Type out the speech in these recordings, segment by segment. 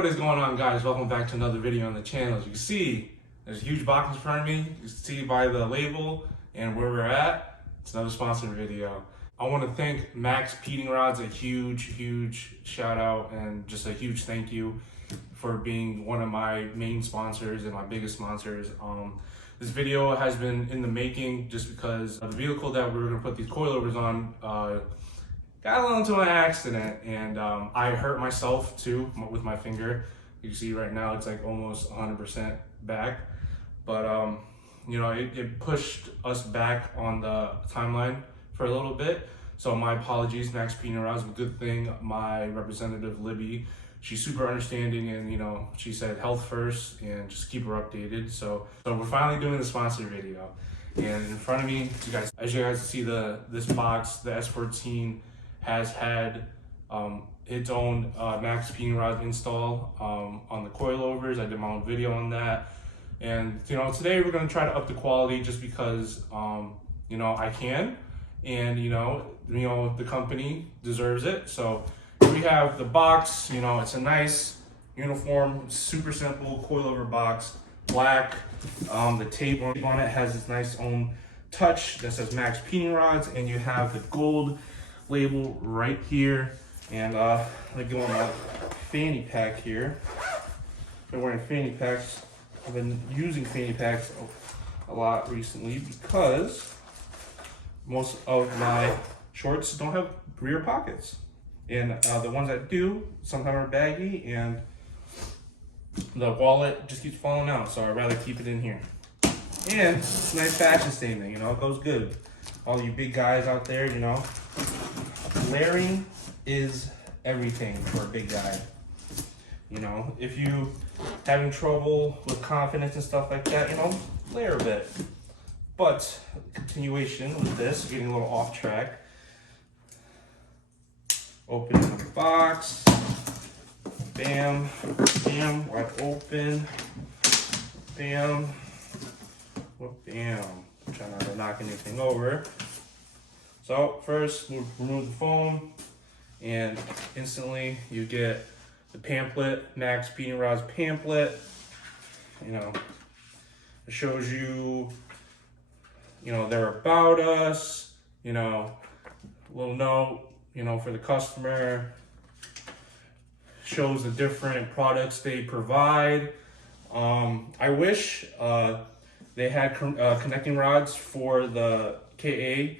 What is going on, guys? Welcome back to another video on the channel. As you can see, there's a huge box in front of me. You can see by the label and where we're at. It's another sponsored video. I want to thank MaXpeedingRods, a huge shout out and just a huge thank you for being one of my main sponsors and my biggest sponsors. This video has been in the making just because the vehicle that we were going to put these coilovers on got a little into an accident, and I hurt myself too with my finger. You can see right now it's like almost 100% back, but you know, it pushed us back on the timeline for a little bit. So my apologies, MaXpeedingRods. Good thing my representative Libby, she's super understanding, and you know, she said health first and just keep her updated. So we're finally doing the sponsored video, and in front of me, as you guys see, this box, the S14 has had its own MaXpeedingRods install on the coilovers. I did my own video on that, and you know, today we're going to try to up the quality just because you know, I can, and you know the company deserves it. So we have the box. You know, it's a nice uniform, super simple coilover box, black. The tape on it has this nice own touch that says MaXpeedingRods, and you have the gold label right here. And let me go on my fanny pack here. I've been wearing fanny packs. I've been using fanny packs a lot recently because most of my shorts don't have rear pockets, and the ones that do sometimes are baggy, and the wallet just keeps falling out, so I'd rather keep it in here. And it's a nice fashion statement, you know, it goes good. All you big guys out there, you know, layering is everything for a big guy. You know, if you having trouble with confidence and stuff like that, you know, layer a bit. But continuation with this, getting a little off track. Open the box. Bam, bam, wide open. Bam, bam. I'm trying not to knock anything over. So first, we'll remove the foam, and instantly you get the pamphlet, MaXpeedingRods pamphlet. You know, it shows you, you know, they're about us, you know, a little note, you know, for the customer. Shows the different products they provide. I wish they had connecting rods for the KA,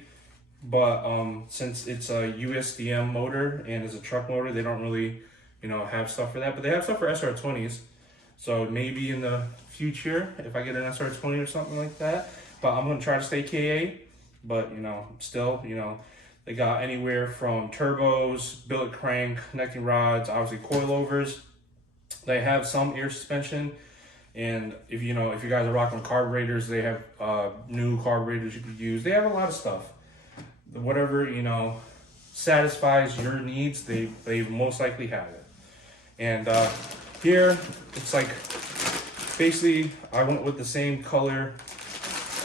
but since it's a USDM motor and it's a truck motor, they don't really, you know, have stuff for that. But they have stuff for SR20s. So maybe in the future, if I get an SR20 or something like that. But I'm gonna try to stay KA. But you know, still, you know, they got anywhere from turbos, billet crank, connecting rods, obviously coilovers. They have some air suspension, and if you know, if you guys are rocking carburetors, they have new carburetors you could use. They have a lot of stuff. Whatever, you know, satisfies your needs, they most likely have it. And here it's like basically I went with the same color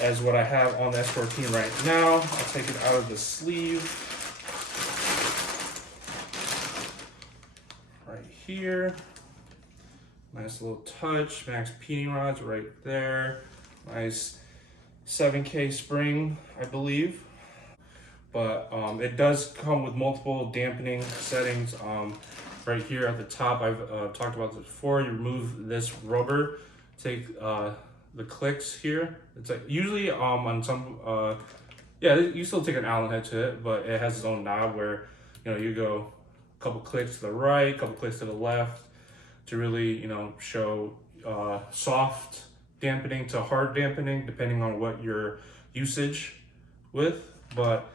as what I have on the S14 right now. I'll take it out of the sleeve. Right here. Nice little touch. MaXpeedingRods right there. Nice 7K spring, I believe. But it does come with multiple dampening settings. Right here at the top, I've talked about this before. You remove this rubber, take the clicks here. It's like usually on some yeah, you still take an Allen head to it, but it has its own knob where, you know, you go a couple clicks to the right, a couple clicks to the left to really, you know, show soft dampening to hard dampening depending on what your usage with. But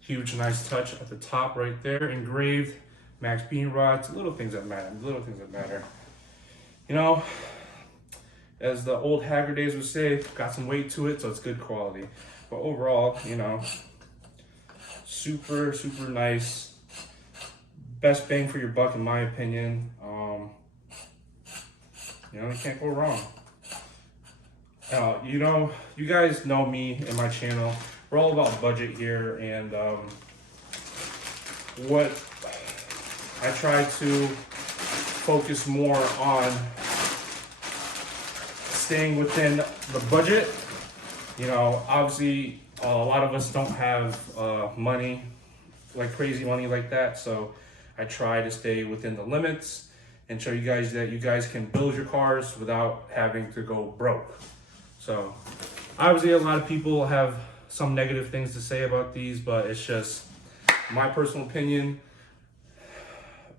huge nice touch at the top right there, engraved MaXpeedingRods. Little things that matter, little things that matter. You know, as the old Haggard days would say, got some weight to it, so it's good quality. But overall, you know, super nice. Best bang for your buck, in my opinion. You know, you can't go wrong. You know, you guys know me and my channel. We're all about budget here, and what I try to focus more on staying within the budget. You know, obviously a lot of us don't have money, like crazy money like that, so I try to stay within the limits and show you guys that you guys can build your cars without having to go broke. So obviously a lot of people have some negative things to say about these, but it's just my personal opinion.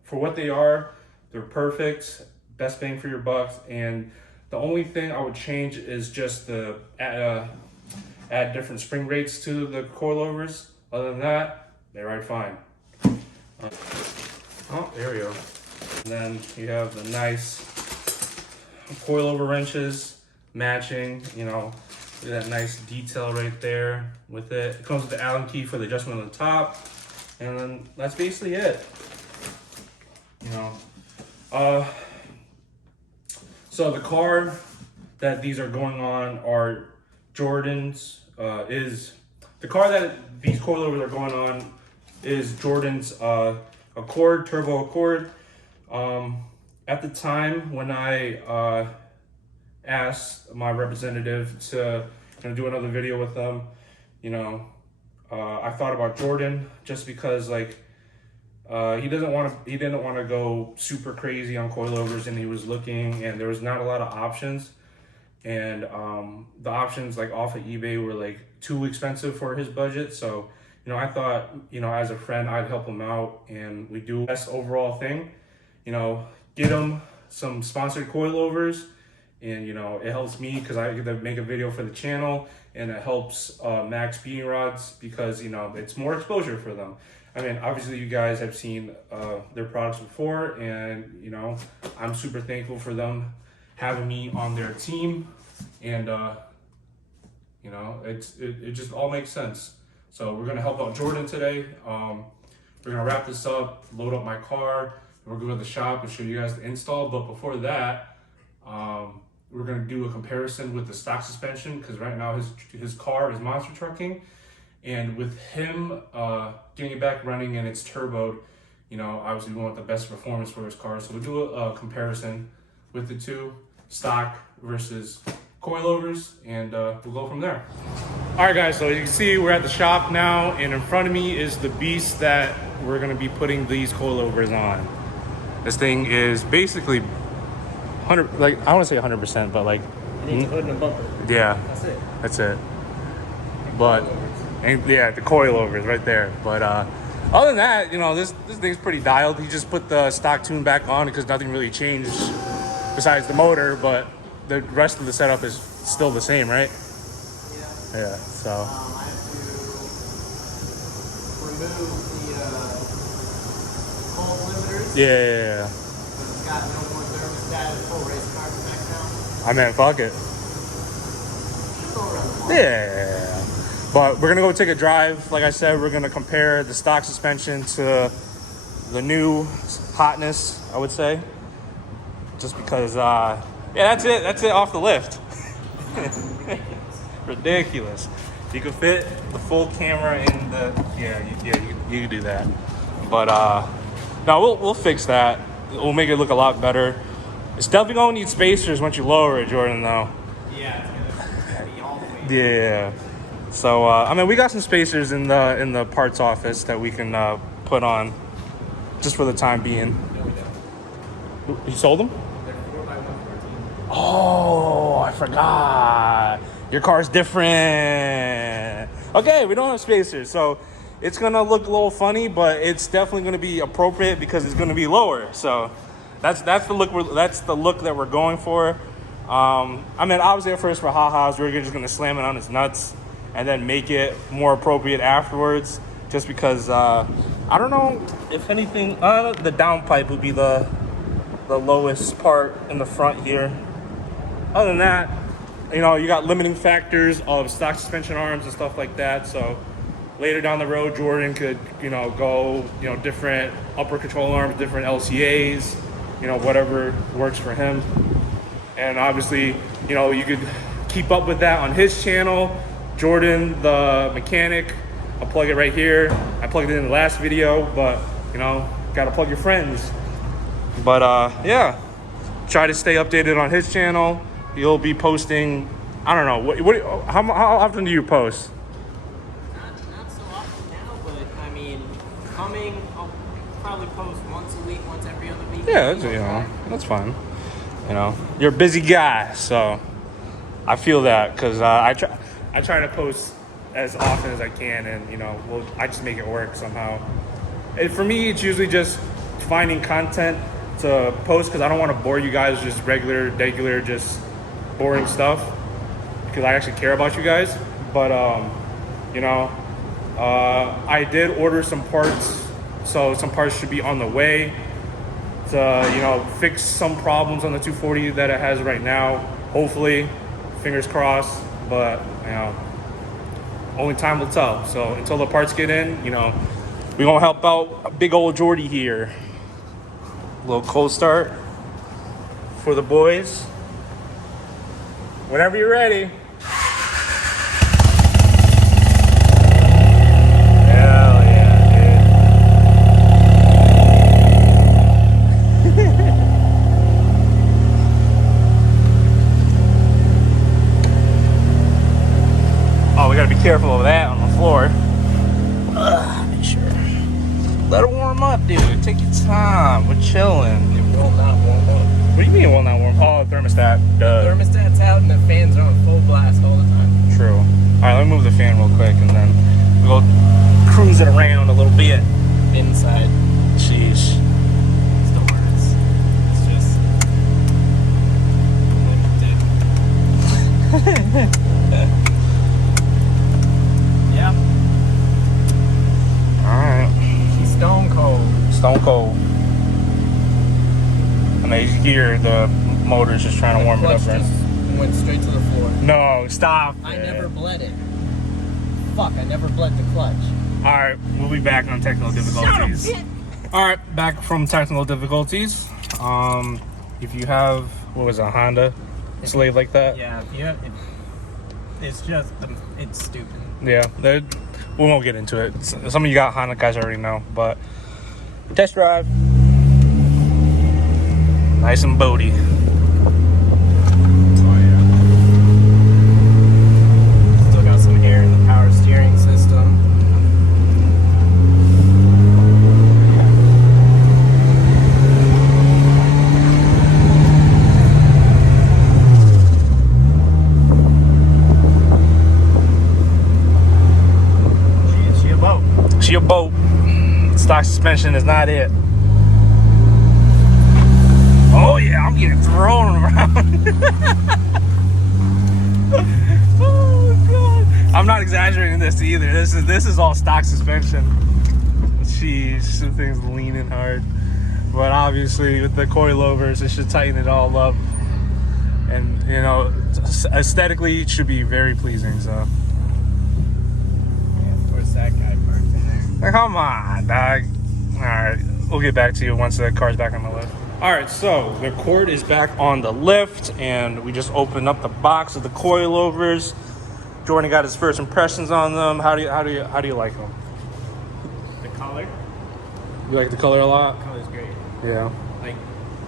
For what they are, they're perfect, best bang for your bucks, and the only thing I would change is just the add different spring rates to the coilovers. Other than that, they ride fine. Oh, there we go. And then you have the nice coilover wrenches matching, you know, that nice detail right there with it. It comes with the Allen key for the adjustment on the top, and then that's basically it. You know, so the car that these are going on are Jordan's. The car that these coilovers are going on is Jordan's Accord, Turbo Accord. At the time when I asked my representative to do another video with them, you know, I thought about Jordan just because, like, he didn't want to go super crazy on coilovers, and he was looking, and there was not a lot of options, and the options like off of eBay were like too expensive for his budget. So, you know, I thought, you know, as a friend, I'd help him out, and we do the best overall thing, you know, get him some sponsored coilovers, and, you know, it helps me because I get to make a video for the channel, and it helps MaXpeedingRods because, you know, it's more exposure for them. I mean, obviously you guys have seen their products before, and, you know, I'm super thankful for them having me on their team, and you know, it just all makes sense. So we're gonna help out Jordan today. We're gonna wrap this up, load up my car, and we're going to the shop and show you guys the install. But before that, we're gonna do a comparison with the stock suspension, because right now his car is monster trucking, and with him getting it back running and it's turboed, you know, obviously we want the best performance for his car. So we'll do a comparison with the two, stock versus coilovers, and we'll go from there. All right, guys, so as you can see, we're at the shop now, and in front of me is the beast that we're gonna be putting these coilovers on. This thing is basically 100, like, I want to say 100%, but like, it needs a hood and a bumper. Yeah, that's it. But, and yeah, the coilovers right there. But other than that, you know, this thing's pretty dialed. He just put the stock tune back on because nothing really changed besides the motor, but the rest of the setup is still the same, right? Yeah. Yeah, so. I have to remove the cold limiters. Yeah. It's got no more thermostat, full race car back now. I mean, fuck it. Just go around the block. Yeah. But we're gonna go take a drive. Like I said, we're gonna compare the stock suspension to the new hotness, I would say. Just because, yeah, that's it off the lift. Ridiculous. You can fit the full camera in the, you can do that. But no, we'll fix that. We'll make it look a lot better. It's definitely gonna need spacers once you lower it, Jordan, though. Yeah, it's gonna be all the way. Yeah. So I mean, we got some spacers in the parts office that we can put on just for the time being. No, we don't. You sold them? They're 4x114. Oh, I forgot. Your car's different. Okay, we don't have spacers, so it's gonna look a little funny, but it's definitely gonna be appropriate because it's gonna be lower. So that's the look that we're going for. I mean, obviously at first for ha-has, we're just gonna slam it on its nuts and then make it more appropriate afterwards, just because I don't know if anything, the downpipe would be the lowest part in the front here. Other than that, you know, you got limiting factors of stock suspension arms and stuff like that. So later down the road, Jordan could, you know, go, you know, different upper control arms, different LCAs, you know, whatever works for him. And obviously, you know, you could keep up with that on his channel. Jordan, the mechanic, I'll plug it right here. I plugged it in the last video, but, you know, gotta plug your friends. But yeah, try to stay updated on his channel. He'll be posting, I don't know, how often do you post? Not so often now, but I mean, I'll probably post once a week, once every other week. Yeah, that's, you know, that's fine. You know, you're a busy guy, so I feel that, because I try to post as often as I can, and you know, I just make it work somehow. And for me, it's usually just finding content to post, because I don't want to bore you guys with just regular, just boring stuff, because I actually care about you guys. But you know, I did order some parts, so some parts should be on the way to, you know, fix some problems on the 240 that it has right now. Hopefully, fingers crossed. But you know, only time will tell. So until the parts get in, you know, we're gonna help out big old Jordy here. A little cold start for the boys. Whenever you're ready. Hell yeah, dude. Oh, we gotta be careful of that on the floor. Make sure. Let it warm up, dude. Take your time. We're chilling. It will not warm up. What do you mean it will not warm? Oh, thermostat. Duh. Thermostat's out and the fans are on full blast all the time. True. All right, let me move the fan real quick, and then we'll go cruise it around a little bit. Inside. Jeez. It's the worst. It's just limited. Yep. All right. He's stone cold. Stone cold. And I hear the motor's just trying to warm it up, right? Just went straight to the floor. No, stop. I never bled it. Fuck, I never bled the clutch. All right, we'll be back on technical difficulties. All right, back from technical difficulties. If you have, what was it, a Honda Slave like that? Yeah, it's just, it's stupid. Yeah, we won't get into it. Some of you got Honda guys already know, but test drive. Nice and boaty. Oh yeah. Still got some air in the power steering system. She a boat. She a boat. Stock suspension is not it. Oh yeah, I'm getting thrown around. Oh god. I'm not exaggerating this either. This is all stock suspension. Jeez, the thing's leaning hard. But obviously with the coilovers, it should tighten it all up. And you know, aesthetically it should be very pleasing, so. Yeah, of course that guy parked in there. Come on, dog. Alright, we'll get back to you once the car's back on the lift. Alright, so the cord is back on the lift, and we just opened up the box of the coilovers. Jordan got his first impressions on them. How do you like them? The color? You like the color a lot? The color's great. Yeah. Like,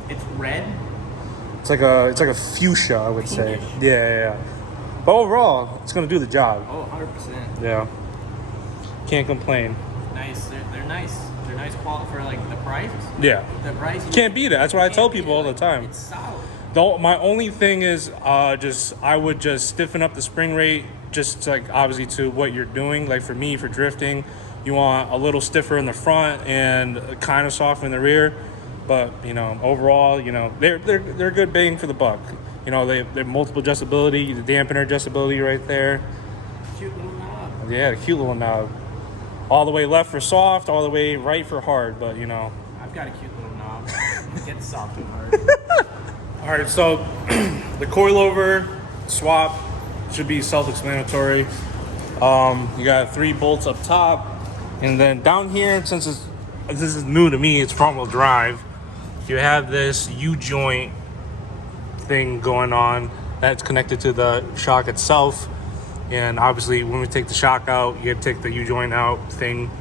it's red. It's like a fuchsia, I would say. Yeah. But overall, it's gonna do the job. Oh, 100%. Yeah. Can't complain. Nice. They're nice. They're nice quality for like the price. Yeah. The price. Can't beat it. That's what I tell people all the time. It's solid. My only thing is I would just stiffen up the spring rate, just like obviously to what you're doing. Like for me, for drifting, you want a little stiffer in the front and kind of soft in the rear. But you know, overall, you know, they're good bang for the buck. You know, they're multiple adjustability, the dampener adjustability right there. Cute little knob. Yeah, the cute little knob. All the way left for soft, all the way right for hard. But you know, I've got a cute little knob. Gets soft and hard. all right, so the coilover swap should be self-explanatory. You got 3 bolts up top, and then down here, since this is new to me, it's front-wheel drive. You have this U-joint thing going on that's connected to the shock itself, and obviously when we take the shock out, you have to take the U-joint out thing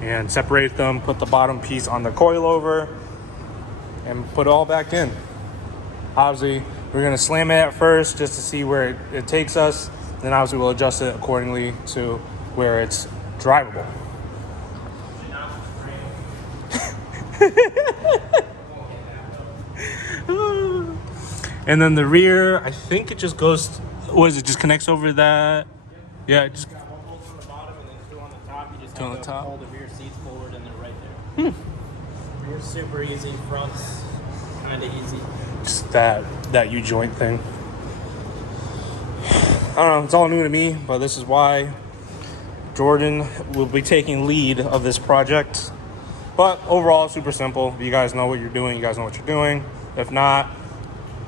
and separate them, put the bottom piece on the coilover, and put it all back in. Obviously, we're gonna slam it at first just to see where it takes us. Then obviously we'll adjust it accordingly to where it's drivable. And then the rear, I think it just goes, what is it, just connects over that? Yeah, it just Got one bolt on the bottom and then two on the top. You just Two on have the to top. pull the rear seats forward and they're right there. Rear's super easy. Front's kind of easy. just that U-joint thing. I don't know, it's all new to me, but this is why Jordan will be taking lead of this project. But overall, super simple. You guys know what you're doing. You guys know what you're doing. If not,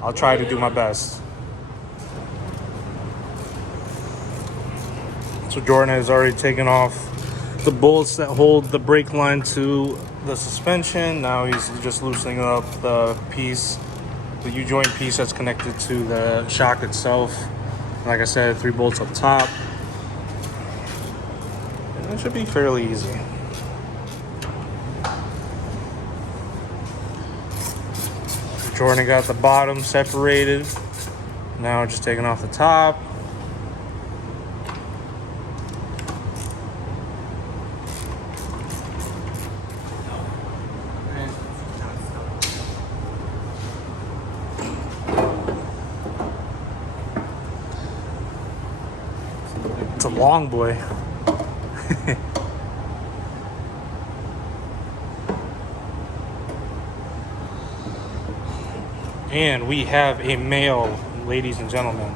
I'll try to do my best. So Jordan has already taken off the bolts that hold the brake line to the suspension. Now he's just loosening up the piece, the U-joint piece that's connected to the shock itself. Like I said, 3 bolts up top. And it should be fairly easy. Jordan got the bottom separated. Now we're just taking off the top. It's a long boy. And we have a male, ladies and gentlemen.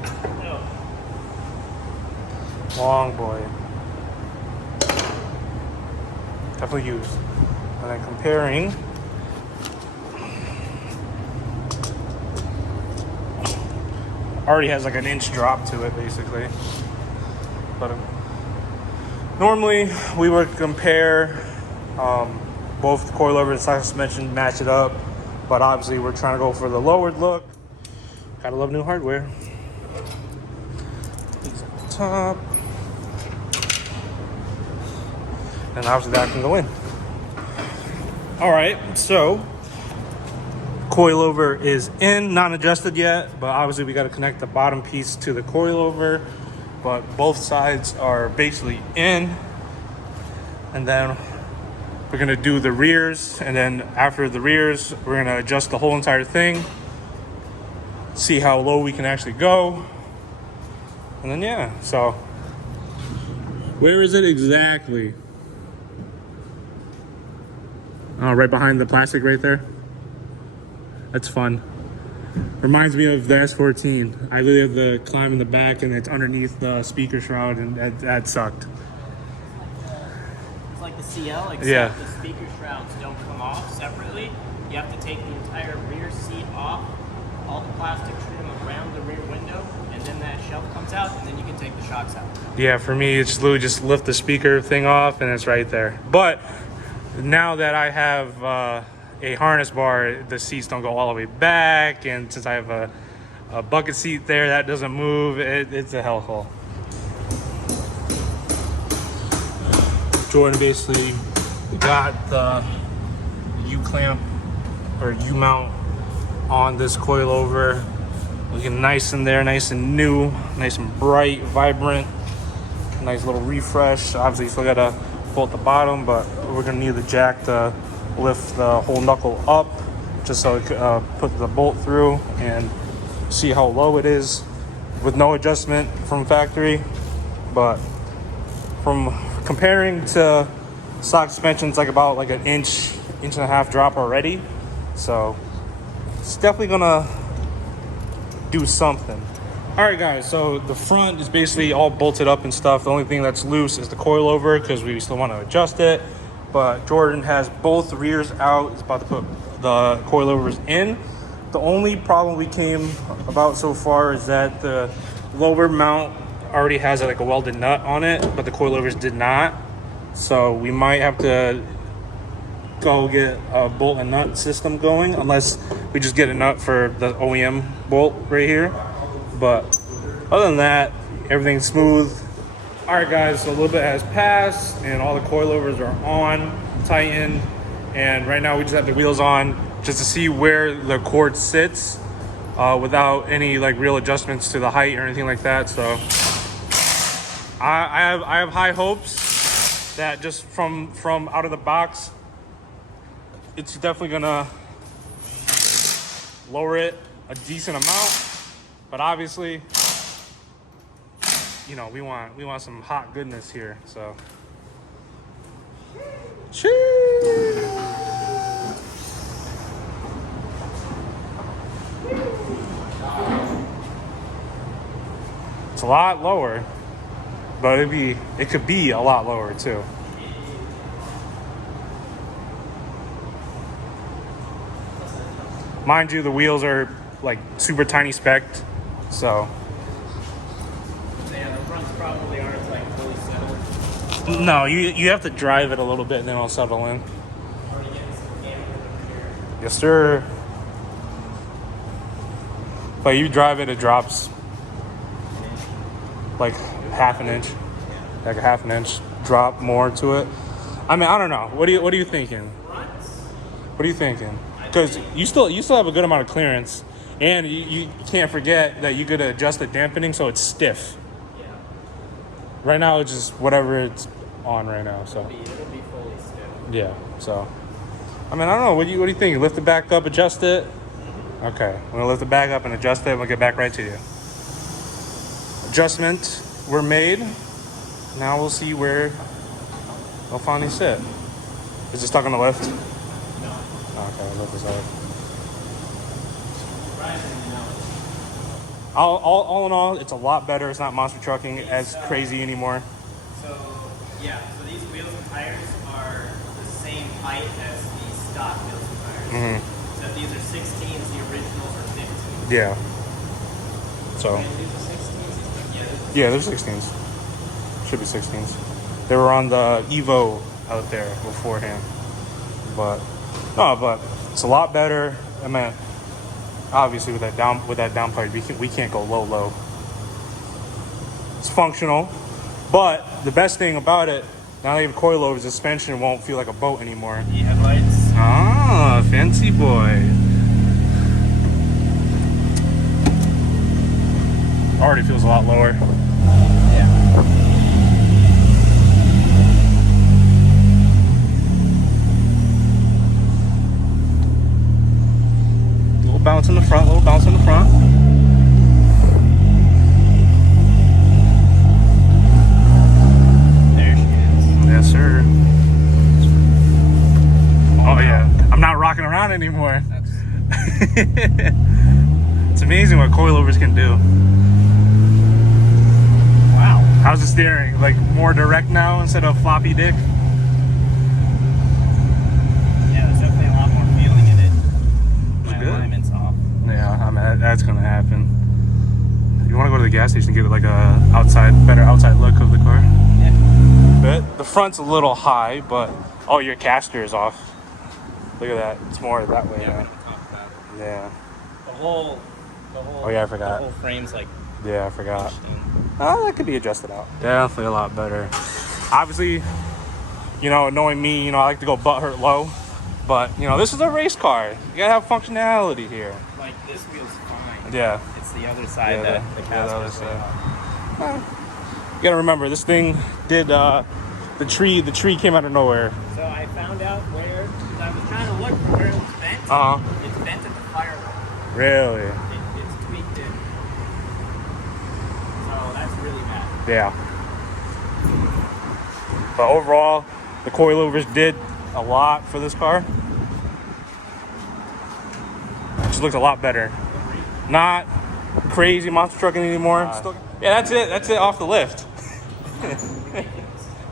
Long boy. Definitely used. And then comparing. Already has like an inch drop to it, basically. But normally we would compare both coilover and stock suspension, match it up. But obviously we're trying to go for the lowered look. Gotta love new hardware. These at the top. And obviously that can go in. All right, so coilover is in, not adjusted yet, but obviously we gotta connect the bottom piece to the coilover. But both sides are basically in. And then we're gonna do the rears, and then after the rears, we're gonna adjust the whole entire thing, see how low we can actually go. And then yeah, so where is it exactly? Oh, right behind the plastic right there. That's fun. Reminds me of the S14. I literally have the climb in the back and it's underneath the speaker shroud, and that sucked. It's like the CL, except Yeah. the speaker shrouds don't come off separately. You have to take the entire rear seat off, all the plastic trim around the rear window, and then that shelf comes out, and then you can take the shocks out. Yeah, for me, it's literally just lift the speaker thing off and it's right there. But now that I have a harness bar, the seats don't go all the way back, and since I have a bucket seat there that doesn't move, it's a hellhole. Jordan basically got the U-clamp or U-mount on this coilover. Looking nice in there, nice and new, nice and bright, vibrant. Nice little refresh. Obviously, you still gotta bolt the bottom, but we're gonna need the jack to lift the whole knuckle up, just so it could put the bolt through and see how low it is with no adjustment from factory. But from comparing to stock suspension, it's like about like an inch and a half drop already. So it's definitely gonna do something. All right, guys, so the front is basically all bolted up and stuff. The only thing that's loose is the coilover because we still want to adjust it. But Jordan has both rears out. He's about to put the coilovers in. The only problem we came about so far is that the lower mount already has like a welded nut on it, but the coilovers did not. So we might have to go get a bolt and nut system going, unless we just get a nut for the OEM bolt right here. But other than that, everything's smooth. All right, guys, so a little bit has passed and all the coilovers are on, tightened, and right now we just have the wheels on, just to see where the cord sits without any like real adjustments to the height or anything like that. So I have high hopes that just from out of the box, it's definitely gonna lower it a decent amount. But obviously, you know, we want some hot goodness here. So cheers. It's a lot lower, but it could be a lot lower too. Mind you, the wheels are like super tiny spec'd, so. Yeah, the fronts probably aren't like fully settled. No, you have to drive it a little bit and then it'll settle in. Already getting some damper here. Yes, sir. But you drive it, it drops like half an inch, like a half an inch drop more to it. I mean, I don't know. What are you thinking? What are you thinking? Because you still have a good amount of clearance, and you can't forget that you could adjust the dampening so it's stiff. Yeah. Right now it's just whatever it's on right now. So It'll be fully stiff. yeah. So I mean, I don't know. What do you think? Lift it back up, adjust it. Mm-hmm. Okay, I'm gonna lift it back up and adjust it. We'll get back right to you. Adjustments were made. Now we'll see where they'll finally sit. Is it stuck on the lift? No. Okay, I'll lift this up. Surprisingly, no. All in all, it's a lot better. It's not monster trucking as crazy anymore. So, yeah, so these wheels and tires are the same height as the stock wheels and tires. Mm-hmm. So these are 16s, the originals are 15s. Yeah. So. And these are 16s? Yeah, they're 16s. Should be 16s. They were on the Evo out there beforehand. But it's a lot better. I mean, obviously with that down plate, we can't go low. It's functional, but the best thing about it, now that you have coilovers, the suspension won't feel like a boat anymore. The headlights. Ah, fancy boy. Already feels a lot lower. Yeah. Little bounce in the front, little bounce in the front. There she is. Yes, sir. Oh, yeah. I'm not rocking around anymore. It's amazing what coilovers can do. Wow. How's the steering? Like more direct now instead of floppy dick? Yeah, there's definitely a lot more feeling in it. My good. alignment's off. Yeah, I mean, that's gonna happen. You wanna go to the gas station and get like a better outside look of the car? Yeah. But the front's a little high, but oh, your caster is off. Look at that. It's more that way Yeah, we now. don't talk about it. Yeah. The whole. Oh yeah, I forgot. The whole frame's like. Yeah, I forgot. pushed in. Oh, that could be adjusted out. Definitely a lot better. Obviously, you know, knowing me, you know, I like to go butthurt low. But, you know, this is a race car. You gotta have functionality here. Like, this wheel's fine. Yeah. It's the other side that the caster's way off. You gotta remember, this thing did, the tree came out of nowhere. So I found out where, because I was trying to look for where it was bent. Uh-huh. It's bent at the firewall. Really? It's tweaked in. So that's really bad. Yeah. But overall, the coilovers did a lot for this car. It just looks a lot better. Not crazy monster trucking anymore. Yeah, that's it. That's it off the lift.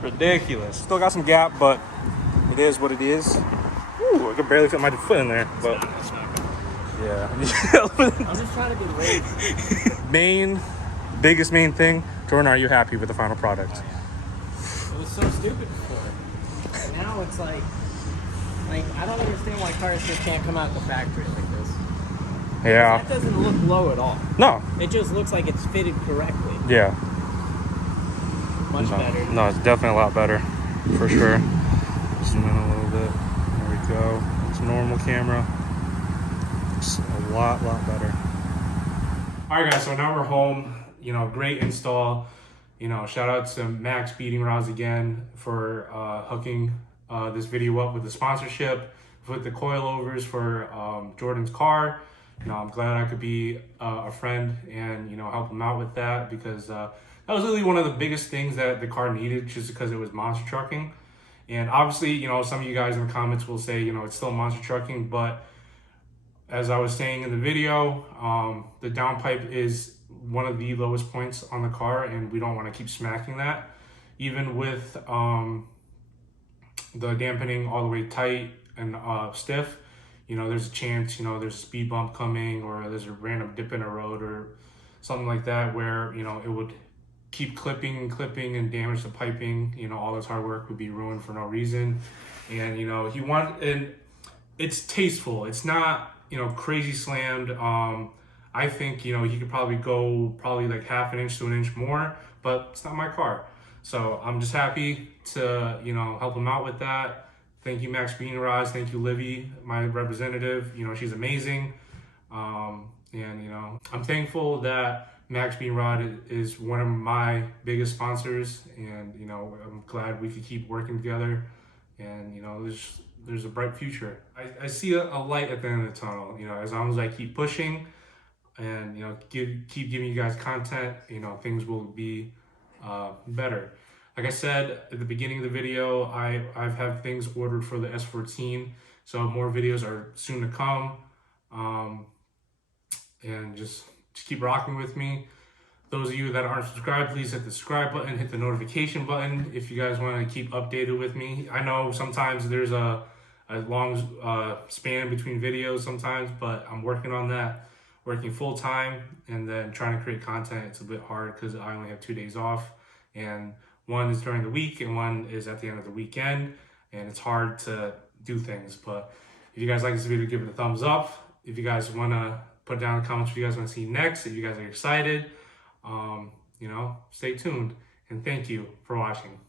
Ridiculous. Still got some gap, but it is what it is. Ooh, I could barely fit my foot in there. But It's not good. yeah. I'm just trying to be lazy. Biggest main thing, Jordan, are you happy with the final product? Oh, yeah. It was so stupid before. And now it's like I don't understand why cars just can't come out the factory like this. Yeah. That doesn't look low at all. No. It just looks like it's fitted correctly. Yeah. Much better. No, it's definitely a lot better, for sure. Zoom in a little bit. There we go. It's a normal camera. looks a lot better. All right, guys, so now we're home. You know, great install. You know, shout out to MaXpeedingRods again for hooking this video up with the sponsorship, with the coilovers for Jordan's car. You know, I'm glad I could be a friend and, you know, help him out with that, because that was really one of the biggest things that the car needed, just because it was monster trucking. And obviously, you know, some of you guys in the comments will say, you know, it's still monster trucking, but as I was saying in the video, the downpipe is one of the lowest points on the car, and we don't want to keep smacking that. Even with the dampening all the way tight and stiff, you know, there's a chance, you know, there's a speed bump coming, or there's a random dip in a road or something like that, where, you know, it would keep clipping and damage the piping. You know, all this hard work would be ruined for no reason. And, you know, and it's tasteful. It's not, you know, crazy slammed. I think, you know, he could probably go like half an inch to an inch more, but it's not my car. So I'm just happy to, you know, help him out with that. Thank you, MaXpeedingRods. Thank you, Livy, my representative. You know, she's amazing. And, you know, I'm thankful that MaXpeedingRod is one of my biggest sponsors, and, you know, I'm glad we could keep working together. And, you know, there's a bright future. I see a light at the end of the tunnel, you know, as long as I keep pushing and, you know, keep giving you guys content, you know, things will be better. Like I said at the beginning of the video, I've had things ordered for the S14, so more videos are soon to come. And just keep rocking with me. Those of you that aren't subscribed, please hit the subscribe button, hit the notification button if you guys want to keep updated with me. I know sometimes there's a long span between videos sometimes, but I'm working on that, working full time, and then trying to create content. It's a bit hard because I only have 2 days off, and one is during the week and one is at the end of the weekend, and it's hard to do things. But if you guys like this video, give it a thumbs up. If you guys want to put down in the comments what you guys want to see next, if you guys are excited, you know, stay tuned, and thank you for watching.